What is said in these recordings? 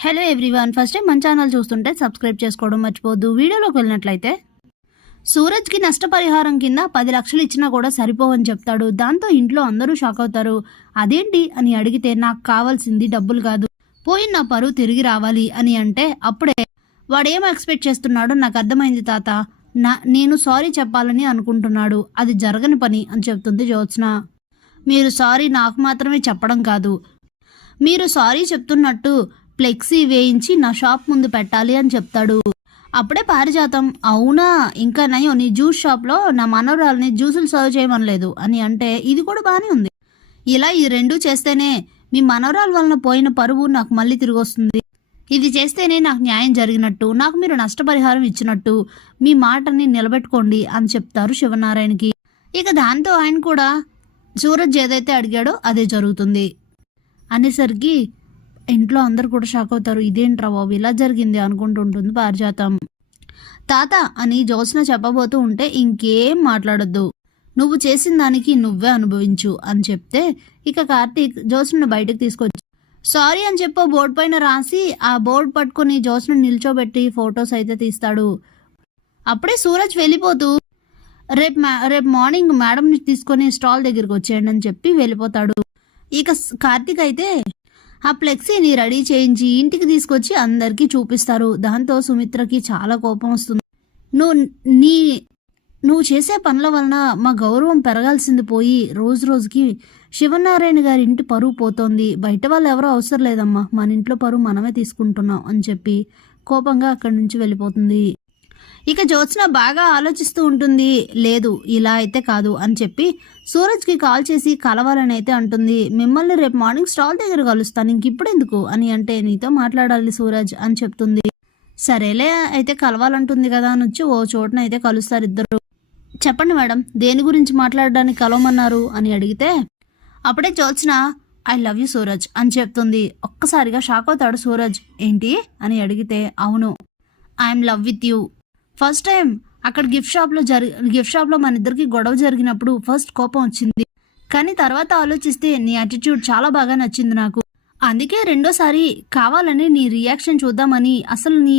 Hello everyone, first time మన channel చూస్తుంటే subscribe చేసుకోవడం మర్చిపోవద్దు. వీడియోలోకి వెళ్ళినట్లయితే సూరజ్కి నష్టపరిహారం కింద 10 లక్షలు ఇచ్చినా కూడా సరిపోవని చెప్తాడు. దాంతో ఇంట్లో అందరూ షాక్ అవుతారు. అదేంటి అని అడిగితే, నాకు కావాల్సింది డబ్బులు కాదు, పోయిన నా పరువు తిరిగి రావాలి అని అంటే, అప్పుడే వాడేం ఎక్స్పెక్ట్ చేస్తున్నాడో నాకు అర్థమైంది తాత. నేను సారీ చెప్పాలని అనుకుంటున్నాడు, అది జరగని పని అని చెప్తుంది జ్యోత్స్న. మీరు సారీ నాకు మాత్రమే చెప్పడం కాదు, మీరు సారీ చెప్తున్నట్టు ఫ్లెక్సీ వేయించి నా షాప్ ముందు పెట్టాలి అని చెప్తాడు. అప్పుడే పారిజాతం, అవునా, ఇంకా నయం, నీ జ్యూస్ షాప్లో నా మనవరాల్ని జ్యూసులు సర్వ్ చేయమనలేదు అని అంటే, ఇది కూడా బాగానే ఉంది. ఇలా ఈ రెండూ చేస్తేనే మీ మనవరాల వలన పోయిన పరువు నాకు మళ్ళీ తిరిగి వస్తుంది. ఇది చేస్తేనే నాకు న్యాయం జరిగినట్టు, నాకు మీరు నష్టపరిహారం ఇచ్చినట్టు, మీ మాటని నిలబెట్టుకోండి అని చెప్తారు శివనారాయణకి. ఇక దాంతో ఆయన కూడా సూరజ్ ఏదైతే అడిగాడో అదే జరుగుతుంది అనేసరికి ఇంట్లో అందరు కూడా షాక్ అవుతారు. ఇదేంట్రా బాబు ఇలా జరిగింది అనుకుంటుంటుంది పారిజాతం. తాత అని జ్యోత్స్న చెప్పబోతూ ఉంటే, ఇంకేం మాట్లాడొద్దు, నువ్వు చేసిన దానికి నువ్వే అనుభవించు అని చెప్తే, ఇక కార్తీక్ జ్యోత్స్నను బయటకు తీసుకొచ్చి సారీ అని చెప్పి బోర్డు పైన రాసి, ఆ బోర్డు పట్టుకుని జ్యోత్స్న నిల్చోబెట్టి ఫొటోస్ అయితే తీస్తాడు. అప్పుడే సూరజ్ వెళ్ళిపోతూ, రేపు మార్నింగ్ మేడంని తీసుకొని స్టాల్ దగ్గరికి వచ్చేయండి అని చెప్పి వెళ్ళిపోతాడు. ఇక కార్తీక్ అయితే ఆ ఫ్లెక్సీని రెడీ చేయించి ఇంటికి తీసుకొచ్చి అందరికీ చూపిస్తారు. దాంతో సుమిత్రకి చాలా కోపం వస్తుంది. నువ్వు చేసే పనుల వలన మా గౌరవం పెరగాల్సింది పోయి రోజు రోజుకి శివనారాయణ గారి ఇంటి పరువు పోతోంది. బయట వాళ్ళు ఎవరో అవసరం లేదమ్మా, మన ఇంట్లో పరువు మనమే తీసుకుంటున్నాం అని చెప్పి కోపంగా అక్కడి నుంచి వెళ్ళిపోతుంది. ఇక జ్యోత్స్న బాగా ఆలోచిస్తూ ఉంటుంది. లేదు, ఇలా అయితే కాదు అని చెప్పి సూరజ్కి కాల్ చేసి కలవాలని అయితే అంటుంది. మిమ్మల్ని రేపు మార్నింగ్ స్టాల్ దగ్గర కలుస్తాను, ఇంక ఇప్పుడు ఎందుకు అని అంటే, నీతో మాట్లాడాలి సూరజ్ అని చెప్తుంది. సరేలే అయితే కలవాలంటుంది కదా అని వచ్చి ఓ చోటన అయితే కలుస్తారు ఇద్దరు. చెప్పండి మేడం, దేని గురించి మాట్లాడడానికి కలవమన్నారు అని అడిగితే, అప్పుడే Jyotsna I love you Suraj అని చెప్తుంది. ఒక్కసారిగా షాక్ అవుతాడు సూరజ్. ఏంటి అని అడిగితే, అవును, I'm love with you. First time అక్కడ గిఫ్ట్ షాప్లో మన ఇద్దరికి గొడవ జరిగినప్పుడు ఫస్ట్ కోపం వచ్చింది, కానీ తర్వాత ఆలోచిస్తే నీ యాటిట్యూడ్ చాలా బాగా నచ్చింది నాకు. అందుకే రెండోసారి కావాలని నీ రియాక్షన్ చూద్దామని, అసలు నీ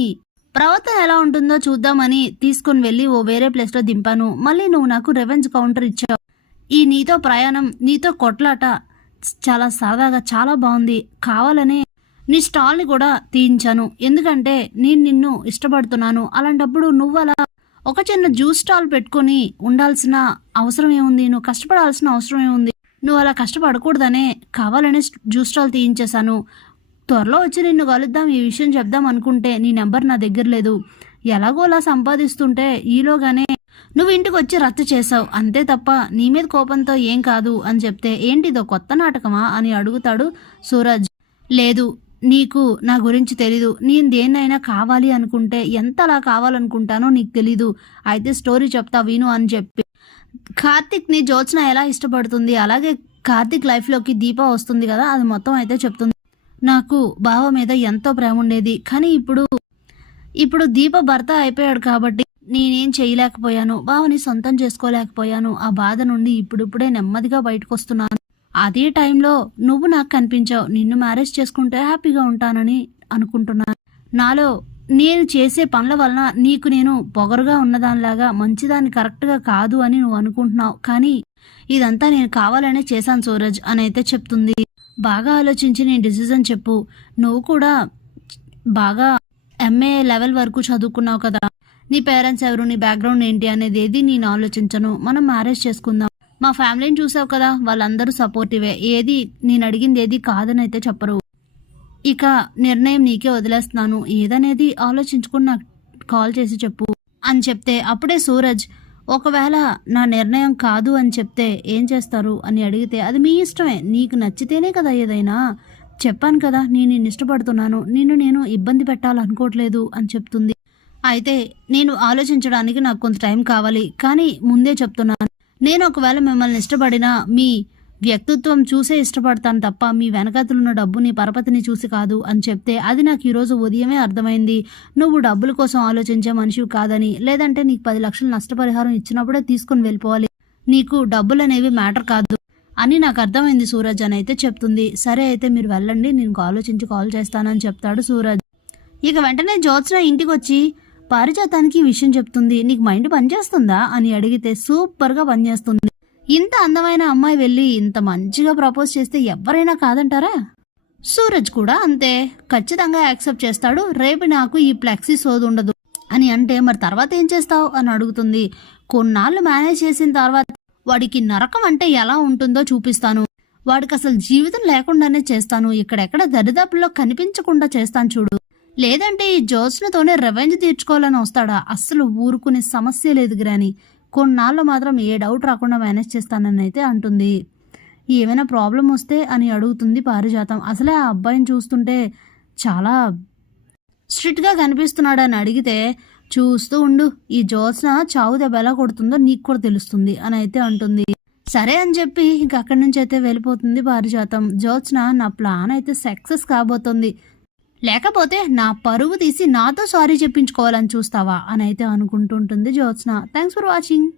ప్రవర్తన ఎలా ఉంటుందో చూద్దామని తీసుకుని వెళ్ళి ఓ వేరే ప్లేస్లో దింపాను. మళ్ళీ నువ్వు నాకు రివెంజ్ కౌంటర్ ఇచ్చావు. ఈ నీతో ప్రయాణం, నీతో కొట్లాట చాలా సరదాగా చాలా బాగుంది. కావాలనే నీ స్టాల్ని కూడా తీయించాను, ఎందుకంటే నేను నిన్ను ఇష్టపడుతున్నాను. అలాంటప్పుడు నువ్వు అలా ఒక చిన్న జ్యూస్ స్టాల్ పెట్టుకొని ఉండాల్సిన అవసరం ఏముంది, నువ్వు కష్టపడాల్సిన అవసరం ఏముంది, నువ్వు అలా కష్టపడకూడదనే కావాలనే జ్యూస్ స్టాల్ తీయించేశాను. త్వరలో వచ్చి నిన్ను కలుద్దాం, ఈ విషయం చెప్దాం అనుకుంటే నీ నెంబర్ నా దగ్గర లేదు. ఎలాగో అలా సంపాదిస్తుంటే ఈలోగానే నువ్వు ఇంటికి వచ్చి రద్దు చేసావు, అంతే తప్ప నీ మీద కోపంతో ఏం కాదు అని చెప్తే, ఏంటిదో కొత్త నాటకమా అని అడుగుతాడు సూరజ్. లేదు, నీకు నా గురించి తెలీదు. నేను దేన్నైనా కావాలి అనుకుంటే ఎంతలా కావాలనుకుంటానో నీకు తెలీదు. అయితే స్టోరీ చెప్తా విను అని చెప్పి కార్తిక్ని జ్యోత్స్న ఎలా ఇష్టపడుతుంది, అలాగే కార్తిక్ లైఫ్లోకి దీప వస్తుంది కదా, అది మొత్తం అయితే చెప్తుంది. నాకు బావ మీద ఎంతో ప్రేమ ఉండేది, కానీ ఇప్పుడు దీప భర్త అయిపోయాడు కాబట్టి నేనేం చేయలేకపోయాను, బావని సొంతం చేసుకోలేకపోయాను. ఆ బాధ నుండి ఇప్పుడిప్పుడే నెమ్మదిగా బయటకు వస్తున్నాను. అదే టైంలో నువ్వు నాకు కనిపించావు. నిన్ను మ్యారేజ్ చేసుకుంటే హ్యాపీగా ఉంటానని అనుకుంటున్నాను. నాలో నేను చేసే పనుల వలన నీకు నేను పొగరుగా ఉన్నదానిలాగా మంచిదాన్ని కరెక్ట్గా కాదు అని నువ్వు అనుకుంటున్నావు, కానీ ఇదంతా నేను కావాలనే చేశాను సూరజ్ అని అయితే చెప్తుంది. బాగా ఆలోచించి నీ డిసిజన్ చెప్పు. నువ్వు కూడా బాగా MA లెవెల్ వరకు చదువుకున్నావు కదా, నీ పేరెంట్స్ ఎవరు, నీ బ్యాక్గ్రౌండ్ ఏంటి అనేది ఏది నేను ఆలోచించను. మనం మ్యారేజ్ చేసుకుందాం. మా ఫ్యామిలీని చూసావు కదా, వాళ్ళందరూ సపోర్టివే, ఏది నేను అడిగింది ఏది కాదని అయితే చెప్పరు. ఇక నిర్ణయం నీకే వదిలేస్తున్నాను, ఏదనేది ఆలోచించుకుని నాకు కాల్ చేసి చెప్పు అని చెప్తే, అప్పుడే సూరజ్, ఒకవేళ నా నిర్ణయం కాదు అని చెప్తే ఏం చేస్తారు అని అడిగితే, అది మీ ఇష్టమే, నీకు నచ్చితేనే కదా ఏదైనా. చెప్పాను కదా, నేను ఇష్టపడుతున్నాను, నేను ఇబ్బంది పెట్టాలనుకోవట్లేదు అని చెప్తుంది. అయితే నేను ఆలోచించడానికి నాకు కొంత టైం కావాలి, కానీ ముందే చెప్తున్నాను, నేను ఒకవేళ మిమ్మల్ని ఇష్టపడినా మీ వ్యక్తిత్వం చూసే ఇష్టపడతాను తప్ప మీ వెనకతులున్న డబ్బుని పరపతిని చూసి కాదు అని చెప్తే, అది నాకు ఈరోజు ఉదయమే అర్థమైంది. నువ్వు డబ్బుల కోసం ఆలోచించే మనిషివి కాదని, లేదంటే నీకు 10 లక్షలు నష్టపరిహారం ఇచ్చినప్పుడే తీసుకుని వెళ్ళిపోవాలి. నీకు డబ్బులు అనేవి మ్యాటర్ కాదు. అని నాకు అర్థమైంది సూరజ్ అని అయితే చెప్తుంది. సరే అయితే మీరు వెళ్ళండి, నేను ఆలోచించి కాల్ చేస్తానని చెప్తాడు సూరజ్. ఇక వెంటనే జ్యోత్స్న ఇంటికి వచ్చి పారిజాతానికి ఈ విషయం చెప్తుంది. నీకు మైండ్ పనిచేస్తుందా అని అడిగితే సూపర్గా పనిచేస్తుంది. ఇంత అందమైన అమ్మాయి వెళ్ళి ఇంత మంచిగా ప్రపోజ్ చేస్తే ఎవరైనా కాదంటారా? సూరజ్ కూడా అంతే, ఖచ్చితంగా యాక్సెప్ట్ చేస్తాడు. రేపు నాకు ఈ ఫ్లెక్సీ సోదు ఉండదు అని అంటే మరి తర్వాత ఏం చేస్తావు అని అడుగుతుంది. కొన్నాళ్ళు మేనేజ్ చేసిన తర్వాత వాడికి నరకం అంటే ఎలా ఉంటుందో చూపిస్తాను. వాడికి అసలు జీవితం లేకుండానే చేస్తాను. ఇక్కడెక్కడ దరిదాపుల్లో కనిపించకుండా చేస్తాను చూడు. లేదంటే ఈ జ్యోత్స్నతోనే రెవెంజ్ తీర్చుకోవాలని వస్తాడా? అస్సలు ఊరుకునే సమస్య లేదు గ్రాని. కొన్నాళ్ళు మాత్రం ఏ డౌట్ రాకుండా మేనేజ్ చేస్తానని అయితే అంటుంది. ఏమైనా ప్రాబ్లం వస్తే అని అడుగుతుంది పారిజాతం. అసలే ఆ అబ్బాయిని చూస్తుంటే చాలా స్ట్రిక్ట్గా కనిపిస్తున్నాడు అని అడిగితే చూస్తూ ఉండు, ఈ జ్యోత్స్న చావు దెబ్బ ఎలా కొడుతుందో నీకు కూడా తెలుస్తుంది అని అయితే అంటుంది. సరే అని చెప్పి ఇంక అక్కడి నుంచి అయితే వెళ్ళిపోతుంది పారిజాతం. జ్యోత్స్న నా ప్లాన్ అయితే సక్సెస్ కాబోతుంది, లేకపోతే నా పరువు తీసి నాతో సారీ చెప్పించుకోవాలని చూస్తావా అని అయితే అనుకుంటుంటుంది జ్యోత్స్న. Thanks for watching.